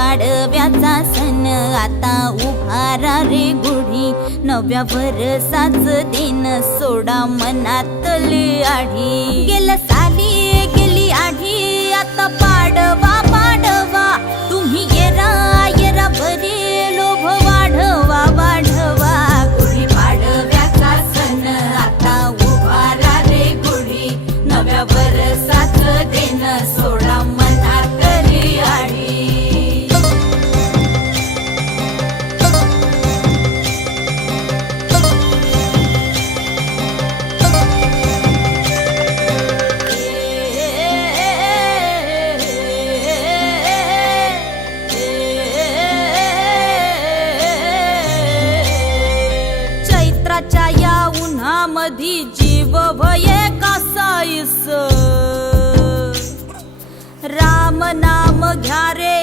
पाडव्याचा सण आता उभारा रे गुढी, नव्या वर्षाच दिन सोडा मनातली आढी। गेल्या साली गेली आढी, आता पाडवा पाडवा, तुम्ही येरा येरा बरे लोभ वाढवा वाढवा। गुढी पाडव्याचा सण आता उभारा रे गुढी, नव्या वर्षाच दिन सोडा मनातली आढी। चैत्राच्या या उन्हामधी जीव भये कासाईस, राम नाम घ्या रे